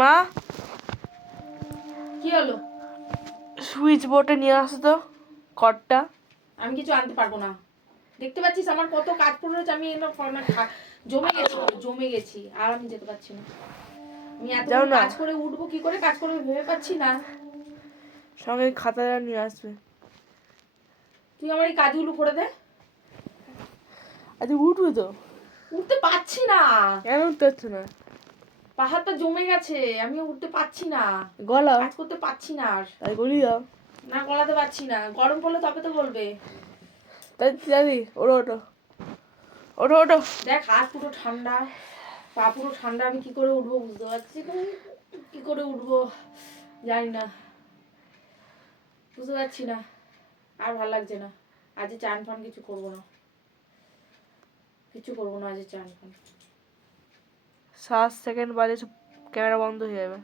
মা কি হলো? সুইচ বোর্ডে নিয়ে আসো তো কর্ডটা। আমি কিছু আনতে পারবো না। দেখতে পাচ্ছিস আমার কত কাজ পড়ে রয়েছে, আমি জমে গেছি আর আমি যেতে পারছি না। আমি এত কাজ করে উঠবো কি করে, কাজ করে ভেবে পাচ্ছি না। সঙ্গে খাতাটা নিয়ে আসবে। তুই আমার এই কাজগুলো করে দে। আচ্ছা উঠবে তো? উঠতে পারছি না। কেন উঠতে পারছো না? পাহাড়টা জমে গেছে, আমি উঠতে পারছি না, গলা কাজ করতে পারছি না। আর তাই গলি দাও না, গলাতে পারছি না, গরম পড়লে তবে তো বলবে। তাই জানি। ওঠো ওঠো ওঠো ওঠো। দেখ হাত পুরো ঠান্ডা, পা পুরো ঠান্ডা, আমি কি করে উঠবো বুঝতে পারছি কি করে উঠবো জানি না, বুঝতে পারছি না। আর ভালো লাগছে না, আজ চান ফান কিছু করবো না, আজ চান ফান। 7 সেকেন্ড বাদে ক্যামেরা বন্ধ হয়ে যাবে।